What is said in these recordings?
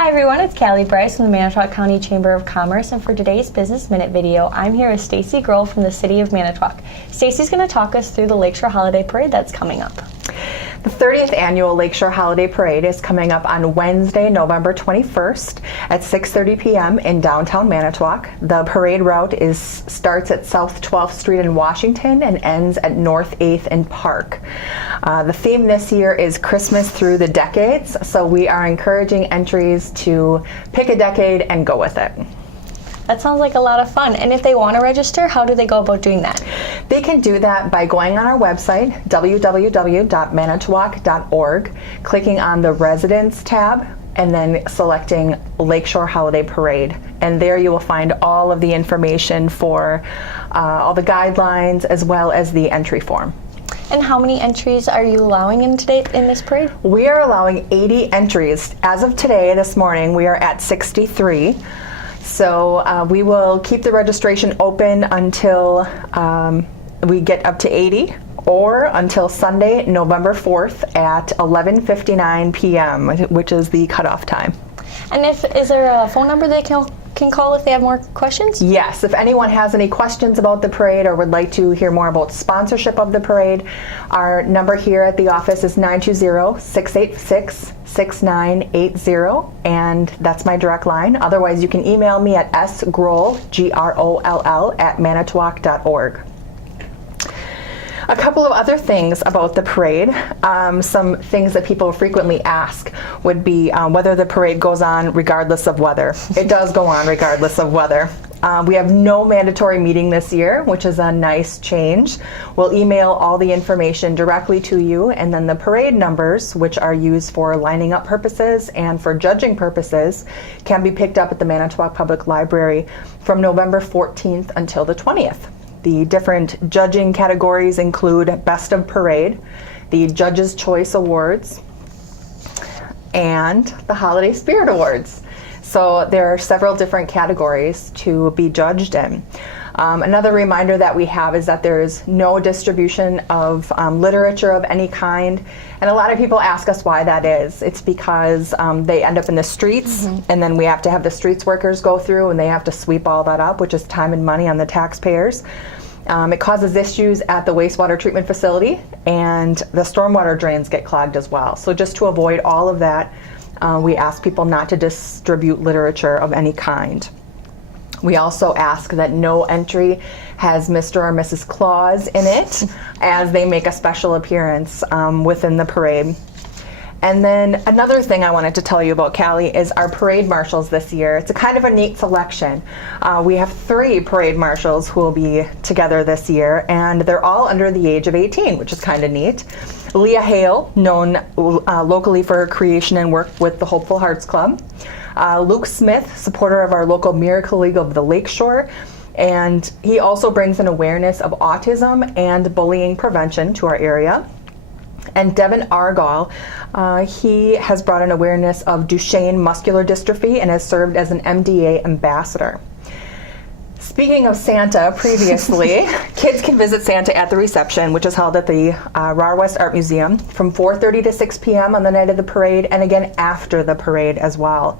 Hi everyone, it's Callie Bryce from the Manitowoc County Chamber of Commerce, and for today's Business Minute video, I'm here with Stacey Groll from the City of Manitowoc. Stacey's going to talk us through the Lakeshore Holiday Parade that's coming up. The 30th Annual Lakeshore Holiday Parade is coming up on Wednesday, November 21st at 6:30 p.m. in downtown Manitowoc. The parade route starts at South 12th Street in Washington and ends at North 8th in Park. The theme this year is Christmas through the decades, so we are encouraging entries to pick a decade and go with it. That sounds like a lot of fun. And if they want to register, how do they go about doing that? They can do that by going on our website, www.manitowoc.org, clicking on the Residents tab, and then selecting Lakeshore Holiday Parade. And there you will find all of the information for all the guidelines as well as the entry form. And how many entries are you allowing in this parade? We are allowing 80 entries. As of today, this morning, we are at 63. So we will keep the registration open until we get up to 80, or until Sunday, November 4th at 11:59 p.m., which is the cutoff time. And is there a phone number they can call if they have more questions? Yes, if anyone has any questions about the parade or would like to hear more about sponsorship of the parade, our number here at the office is 920-686-6980, and that's my direct line. Otherwise, you can email me at sgroll, Groll, @manitowoc.org. A couple of other things about the parade, some things that people frequently ask would be whether the parade goes on regardless of weather. It does go on regardless of weather. We have no mandatory meeting this year, which is a nice change. We'll email all the information directly to you, and then the parade numbers, which are used for lining up purposes and for judging purposes, can be picked up at the Manitowoc Public Library from November 14th until the 20th. The different judging categories include Best of Parade, the Judge's Choice Awards, and the Holiday Spirit Awards. So there are several different categories to be judged in. Another reminder that we have is that there is no distribution of literature of any kind, and a lot of people ask us why that is. It's because they end up in the streets, and then we have to have the streets workers go through and they have to sweep all that up, which is time and money on the taxpayers. It causes issues at the wastewater treatment facility, and the stormwater drains get clogged as well. So just to avoid all of that, we ask people not to distribute literature of any kind. We also ask that no entry has Mr. or Mrs. Claus in it, as they make a special appearance within the parade. And then another thing I wanted to tell you about, Callie, is our parade marshals this year. It's a kind of a neat selection. We have 3 parade marshals who will be together this year, and they're all under the age of 18, which is kind of neat. Leah Hale, known locally for her creation and work with the Hopeful Hearts Club. Luke Smith, supporter of our local Miracle League of the Lakeshore, and he also brings an awareness of autism and bullying prevention to our area. And Devin Argall, he has brought an awareness of Duchenne muscular dystrophy and has served as an MDA ambassador. Speaking of Santa, previously, kids can visit Santa at the reception, which is held at the Raw West Art Museum from 4:30 to 6 p.m. on the night of the parade, and again after the parade as well.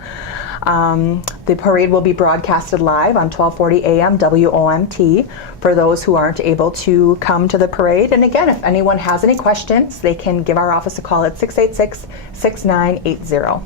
The parade will be broadcasted live on 1240 AM WOMT for those who aren't able to come to the parade. And again, if anyone has any questions, they can give our office a call at 686-6980.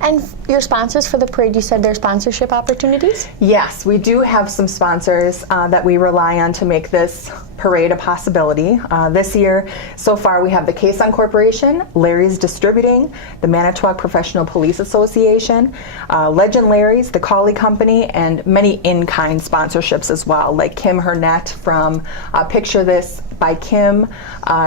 And your sponsors for the parade, you said there are sponsorship opportunities? Yes, we do have some sponsors that we rely on to make this parade a possibility. This year, so far, we have the Quezon Corporation, Larry's Distributing, the Manitowoc Professional Police Association, Legend Larry's, the Cawley Company, and many in-kind sponsorships as well, like Kim Hurnett from Picture This by Kim.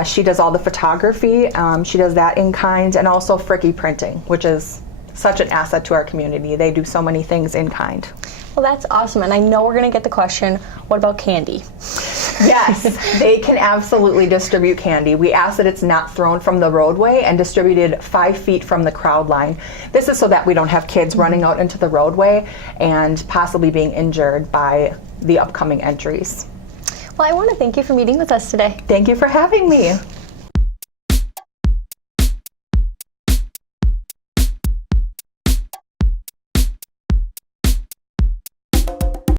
She does all the photography. She does that in kind, and also Fricky Printing, which is such an asset to our community. They do so many things in kind. Well, that's awesome, and I know we're going to get the question, what about candy? Yes, they can absolutely distribute candy. We ask that it's not thrown from the roadway and distributed 5 feet from the crowd line. This is so that we don't have kids running out into the roadway and possibly being injured by the upcoming entries. Well, I want to thank you for meeting with us today. Thank you for having me.